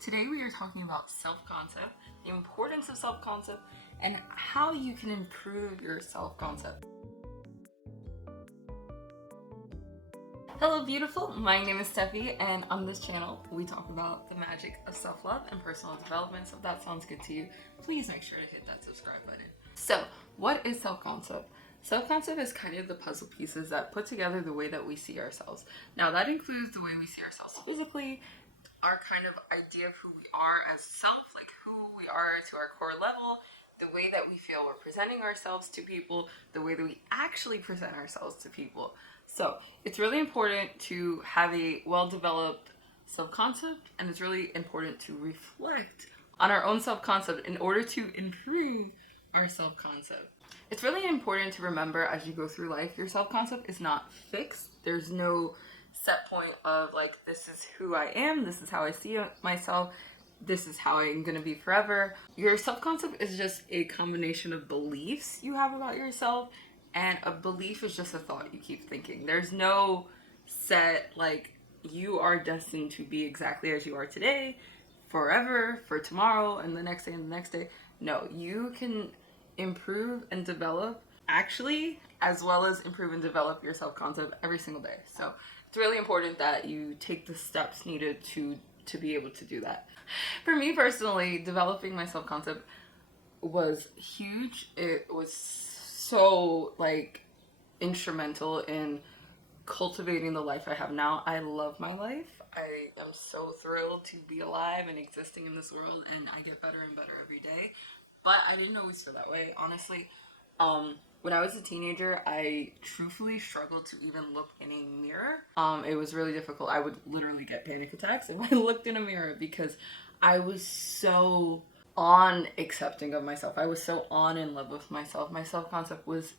Today we are talking about self-concept, the importance of self-concept, and how you can improve your self-concept. Hello beautiful, my name is Steffi, and on this channel we talk about the magic of self-love and personal development. So if that sounds good to you, please make sure to hit that subscribe button. So what is self-concept? Self-concept is kind of the puzzle pieces that put together the way that we see ourselves. Now that includes the way we see ourselves physically, our kind of idea of who we are as self, like who we are to our core level, the way that we feel we're presenting ourselves to people, the way that we actually present ourselves to people. So it's really important to have a well-developed self-concept, and it's really important to reflect on our own self-concept in order to improve our self-concept. It's really important to remember as you go through life, your self-concept is not fixed. There's no set point of like, this is who I am, this is how I see myself, this is how I'm gonna be forever. Your self-concept is just a combination of beliefs you have about yourself, and a belief is just a thought you keep thinking. There's no set, like, you are destined to be exactly as you are today, forever, for tomorrow, and the next day, and the next day. No, you can improve and develop, actually, as well as improve and develop your self-concept every single day. So it's really important that you take the steps needed to be able to do that. For me personally, developing my self-concept was huge. It was so like instrumental in cultivating the life I have now. I love my life. I am so thrilled to be alive and existing in this world, and I get better and better every day. But I didn't always feel that way, honestly. When I was a teenager, I truthfully struggled to even look in a mirror. It was really difficult. I would literally get panic attacks if I looked in a mirror because I was so on accepting of myself. I was so on in love with myself. My self-concept was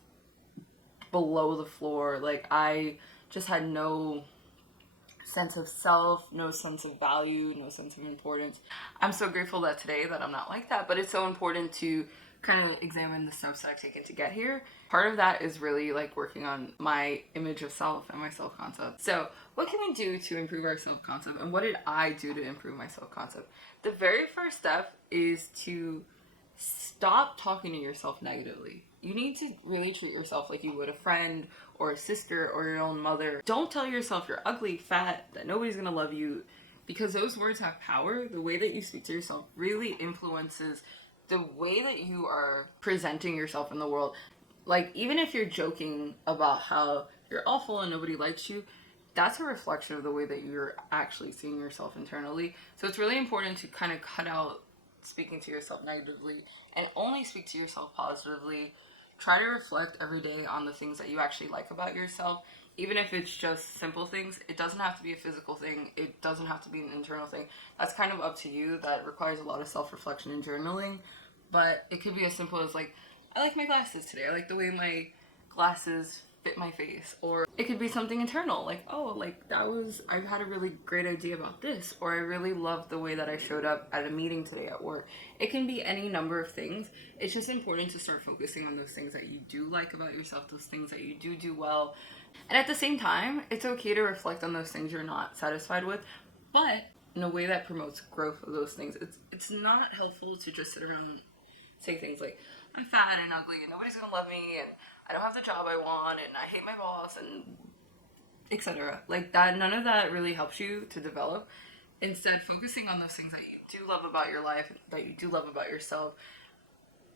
below the floor. Like, I just had no sense of self, no sense of value, no sense of importance. I'm so grateful that today that I'm not like that, but it's so important to kind of examine the steps that I've taken to get here. Part of that is really like working on my image of self and my self-concept. So what can we do to improve our self-concept, and what did I do to improve my self-concept? The very first step is to stop talking to yourself negatively. You need to really treat yourself like you would a friend or a sister or your own mother. Don't tell yourself you're ugly, fat, that nobody's gonna love you, because those words have power. The way that you speak to yourself really influences the way that you are presenting yourself in the world. Like, even if you're joking about how you're awful and nobody likes you, that's a reflection of the way that you're actually seeing yourself internally. So it's really important to kind of cut out speaking to yourself negatively and only speak to yourself positively. Try to reflect every day on the things that you actually like about yourself, even if it's just simple things. It doesn't have to be a physical thing. It doesn't have to be an internal thing. That's kind of up to you. That requires a lot of self-reflection and journaling. But it could be as simple as like, I like my glasses today. I like the way my glasses fit my face. Or it could be something internal, like, oh, like I had a really great idea about this, or I really loved the way that I showed up at a meeting today at work. It can be any number of things. It's just important to start focusing on those things that you do like about yourself, those things that you do well. And at the same time, it's okay to reflect on those things you're not satisfied with, but in a way that promotes growth of those things. It's not helpful to just sit around and say things like, I'm fat and ugly and nobody's gonna love me and I don't have the job I want and I hate my boss and etc. Like that, none of that really helps you to develop. Instead, focusing on those things that you do love about your life, that you do love about yourself,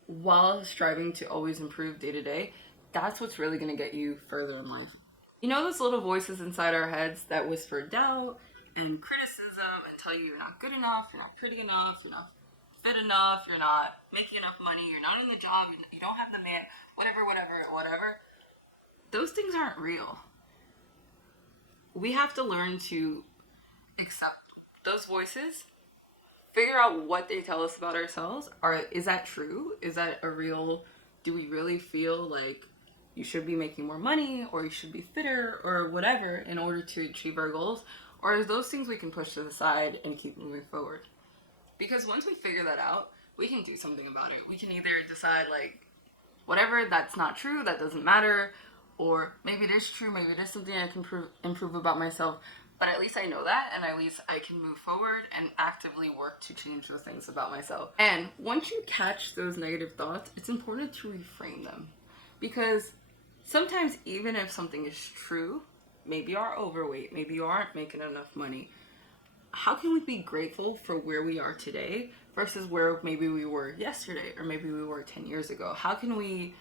while striving to always improve day to day, that's what's really gonna get you further in life. You know those little voices inside our heads that whisper doubt and criticism and tell you you're not good enough, you're not pretty enough, you're not fit enough, you're not making enough money, you're not in the job, you don't have the man, whatever. Those things aren't real. We have to learn to accept those voices, figure out what they tell us about ourselves. Is that true? Is that a real, do we really feel like you should be making more money, or you should be fitter, or whatever, in order to achieve our goals? Or is those things we can push to the side and keep moving forward? Because once we figure that out, we can do something about it. We can either decide, like, whatever, that's not true, that doesn't matter, or maybe it is true, maybe it is something I can improve about myself, But at least I know that, and at least I can move forward and actively work to change those things about myself. And once you catch those negative thoughts, it's important to reframe them. Because sometimes, even if something is true, maybe you are overweight, maybe you aren't making enough money, how can we be grateful for where we are today versus where maybe we were yesterday or maybe we were 10 years ago? How can we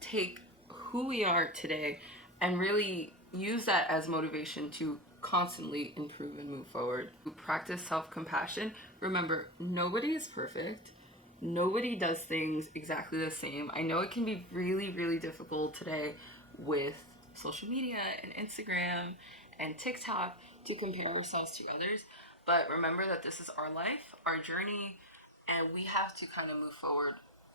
take who we are today and really use that as motivation to constantly improve and move forward? Practice self-compassion. Remember, nobody is perfect. Nobody does things exactly the same. I know it can be really, really difficult today with social media and Instagram and TikTok to compare ourselves to others. But remember that this is our life, our journey, and we have to kind of move forward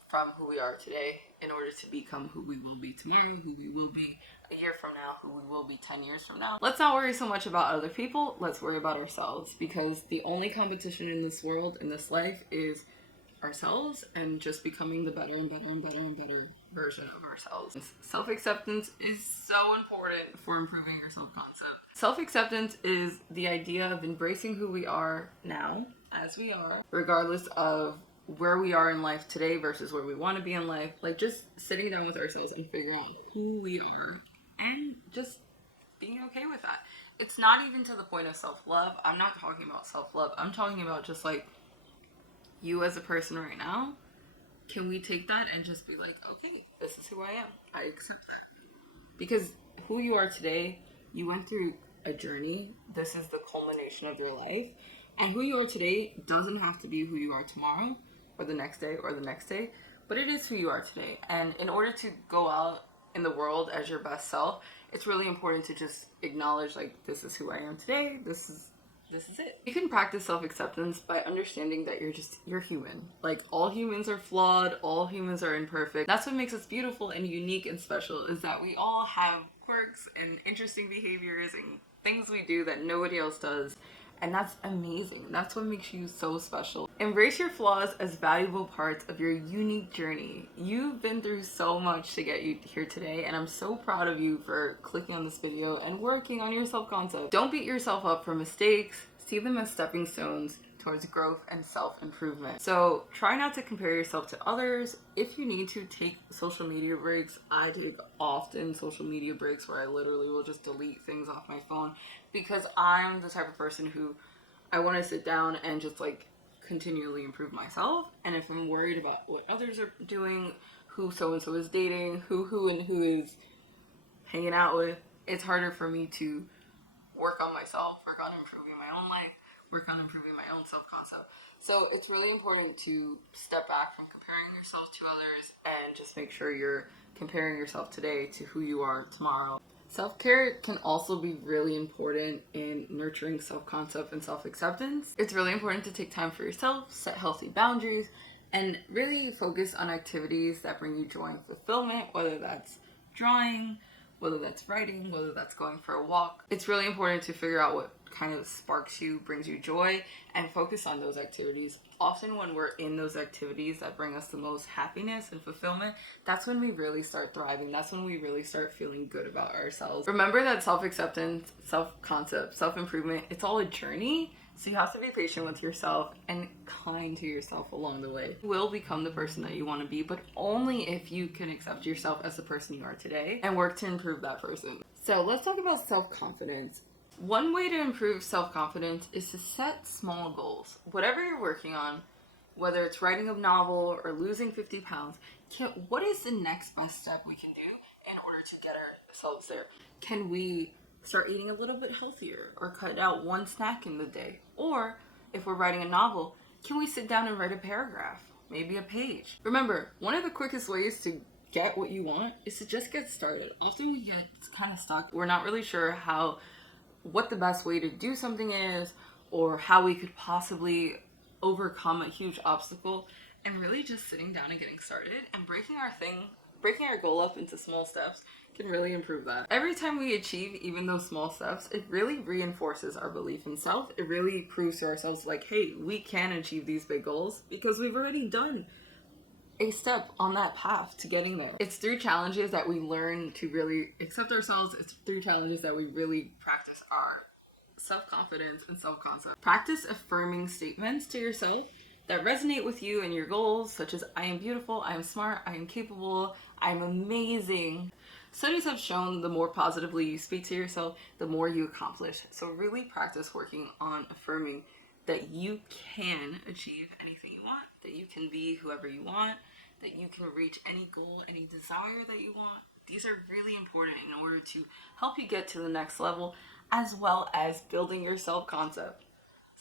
from who we are today in order to become who we will be tomorrow, who we will be a year from now, who we will be 10 years from now. Let's not worry so much about other people. Let's worry about ourselves, because the only competition in this world, in this life, is ourselves and just becoming the better and better and better and better version of ourselves. Self-acceptance is so important for improving your self-concept. Self-acceptance is the idea of embracing who we are now, as we are, regardless of where we are in life today versus where we want to be in life. Like, just sitting down with ourselves and figuring out who we are and just being okay with that. It's not even to the point of self-love. I'm not talking about self-love. I'm talking about just like you as a person right now. Can we take that and just be like, okay, this is who I am. I accept that. Because who you are today, you went through a journey. This is the culmination of your life. And who you are today doesn't have to be who you are tomorrow or the next day or the next day, but it is who you are today. And in order to go out in the world as your best self, it's really important to just acknowledge, like, this is who I am today. This is it. You can practice self-acceptance by understanding that you're human. Like, all humans are flawed, all humans are imperfect. That's what makes us beautiful and unique and special, is that we all have quirks and interesting behaviors and things we do that nobody else does. And that's amazing. That's what makes you so special. Embrace your flaws as valuable parts of your unique journey. You've been through so much to get you here today, and I'm so proud of you for clicking on this video and working on your self-concept. Don't beat yourself up for mistakes. See them as stepping stones towards growth and self-improvement. So try not to compare yourself to others. If you need to, take social media breaks. I take often social media breaks where I literally will just delete things off my phone, because I'm the type of person who I want to sit down and just like continually improve myself. And if I'm worried about what others are doing, who so-and-so is dating, who is hanging out with, it's harder for me to work on myself, work on improving my own life, work on improving my own self-concept. So it's really important to step back from comparing yourself to others and just make sure you're comparing yourself today to who you are tomorrow. Self-care can also be really important in nurturing self-concept and self-acceptance. It's really important to take time for yourself, set healthy boundaries, and really focus on activities that bring you joy and fulfillment, whether that's drawing, whether that's writing, whether that's going for a walk. It's really important to figure out what kind of sparks you, brings you joy, and focus on those activities. Often when we're in those activities that bring us the most happiness and fulfillment, that's when we really start thriving. That's when we really start feeling good about ourselves. Remember that self-acceptance, self-concept, self-improvement, it's all a journey. So you have to be patient with yourself and kind to yourself along the way. You will become the person that you want to be, but only if you can accept yourself as the person you are today and work to improve that person. So let's talk about self-confidence. One way to improve self-confidence is to set small goals. Whatever you're working on, whether it's writing a novel or losing 50 pounds, what is the next best step we can do in order to get ourselves there? Can we start eating a little bit healthier or cut out one snack in the day? Or if we're writing a novel, can we sit down and write a paragraph, maybe a page? Remember, one of the quickest ways to get what you want is to just get started. Often we get kind of stuck. We're not really sure what the best way to do something is, or how we could possibly overcome a huge obstacle. And really just sitting down and getting started and breaking our goal up into small steps can really improve that. Every time we achieve even those small steps, it really reinforces our belief in self. It really proves to ourselves like, hey, we can achieve these big goals because we've already done a step on that path to getting there. It's through challenges that we learn to really accept ourselves. It's through challenges that we really practice our self-confidence, and self-concept. Practice affirming statements to yourself that resonate with you and your goals, such as I am beautiful, I am smart, I am capable, I am amazing. Studies have shown the more positively you speak to yourself, the more you accomplish. So really practice working on affirming that you can achieve anything you want, that you can be whoever you want, that you can reach any goal, any desire that you want. These are really important in order to help you get to the next level, as well as building your self-concept.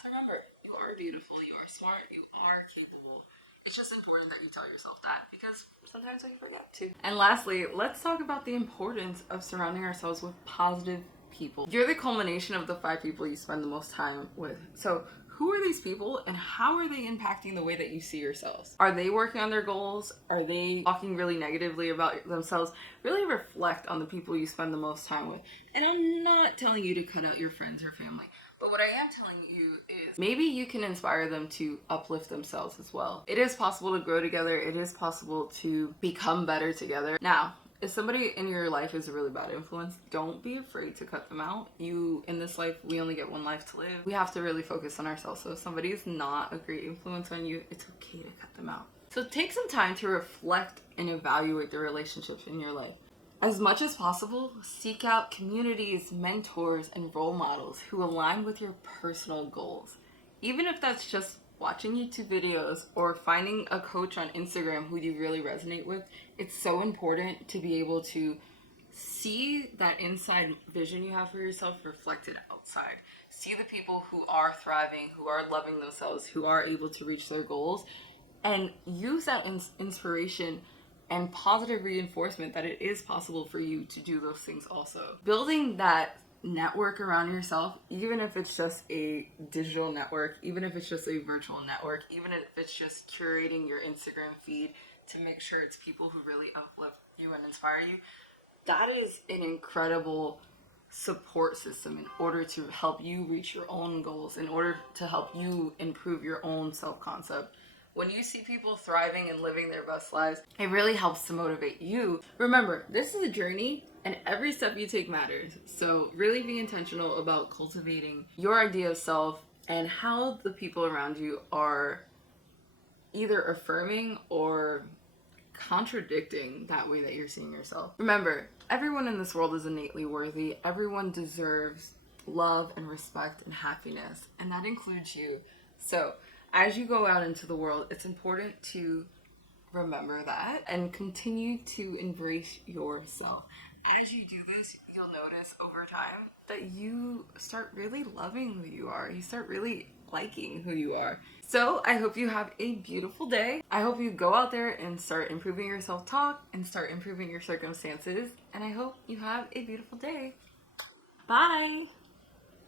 So remember, you are beautiful, you are smart, you are capable. It's just important that you tell yourself that, because sometimes we forget to. And lastly, let's talk about the importance of surrounding ourselves with positive people. You're the culmination of the 5 people you spend the most time with. So who are these people and how are they impacting the way that you see yourselves? Are they working on their goals? Are they talking really negatively about themselves? Really reflect on the people you spend the most time with. And I'm not telling you to cut out your friends or family. But what I am telling you is maybe you can inspire them to uplift themselves as well. It is possible to grow together. It is possible to become better together. Now, if somebody in your life is a really bad influence, don't be afraid to cut them out. In this life, we only get one life to live. We have to really focus on ourselves. So if somebody is not a great influence on you, it's okay to cut them out. So take some time to reflect and evaluate the relationships in your life. As much as possible, seek out communities, mentors, and role models who align with your personal goals. Even if that's just watching YouTube videos or finding a coach on Instagram who you really resonate with, it's so important to be able to see that inside vision you have for yourself reflected outside. See the people who are thriving, who are loving themselves, who are able to reach their goals, and use that inspiration and positive reinforcement that it is possible for you to do those things also. Building that network around yourself, even if it's just a digital network, even if it's just a virtual network, even if it's just curating your Instagram feed to make sure it's people who really uplift you and inspire you, that is an incredible support system in order to help you reach your own goals, in order to help you improve your own self-concept. When you see people thriving and living their best lives, it really helps to motivate you. Remember, this is a journey and every step you take matters. So really be intentional about cultivating your idea of self and how the people around you are either affirming or contradicting that way that you're seeing yourself. Remember, everyone in this world is innately worthy. Everyone deserves love and respect and happiness, and that includes you. So as you go out into the world, it's important to remember that and continue to embrace yourself. As you do this, you'll notice over time that you start really loving who you are. You start really liking who you are. So I hope you have a beautiful day. I hope you go out there and start improving your self-talk and start improving your circumstances. And I hope you have a beautiful day. Bye.